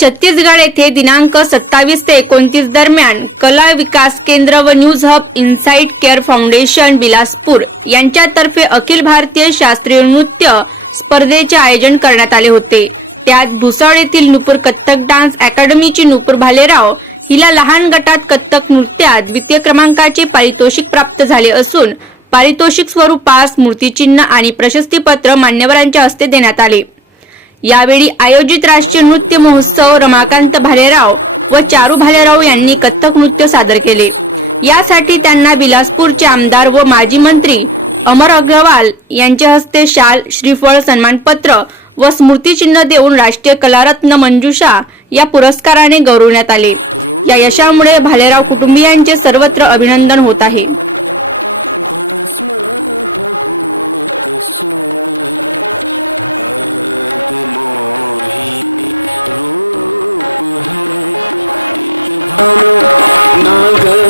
छत्तीसगड येथे दिनांक सत्तावीस ते एकोणतीस दरम्यान कला विकास केंद्र व news hub insight care foundation Bilaspur यांच्यातर्फे अखिल भारतीय शास्त्रीय नृत्य स्पर्धेचे आयोजन करण्यात आले होते. त्यात भुसावळ येथील नुपूर कथ्थक डान्स अकॅडमीची नुपूर भालेराव हिला लहान गटात कथ्थक नृत्यात द्वितीय क्रमांकाचे पारितोषिक प्राप्त झाले असून पारितोषिक स्वरूपास स्मृतिचिन्ह आणि प्रशस्तीपत्र मान्यवरांच्या हस्ते देण्यात आले. यावेळी आयोजित राष्ट्रीय नृत्य महोत्सव रमाकांत भालेराव व चारू भालेराव यांनी कथ्थक नृत्य सादर केले. यासाठी त्यांना बिलासपूरचे आमदार व माजी मंत्री अमर अग्रवाल यांच्या हस्ते शाल श्रीफळ सन्मानपत्र व स्मृतिचिन्ह देऊन राष्ट्रीय कलारत्न मंजुषा या पुरस्काराने गौरवण्यात आले. या यशामुळे भालेराव कुटुंबियांचे सर्वत्र अभिनंदन होत आहे. நாக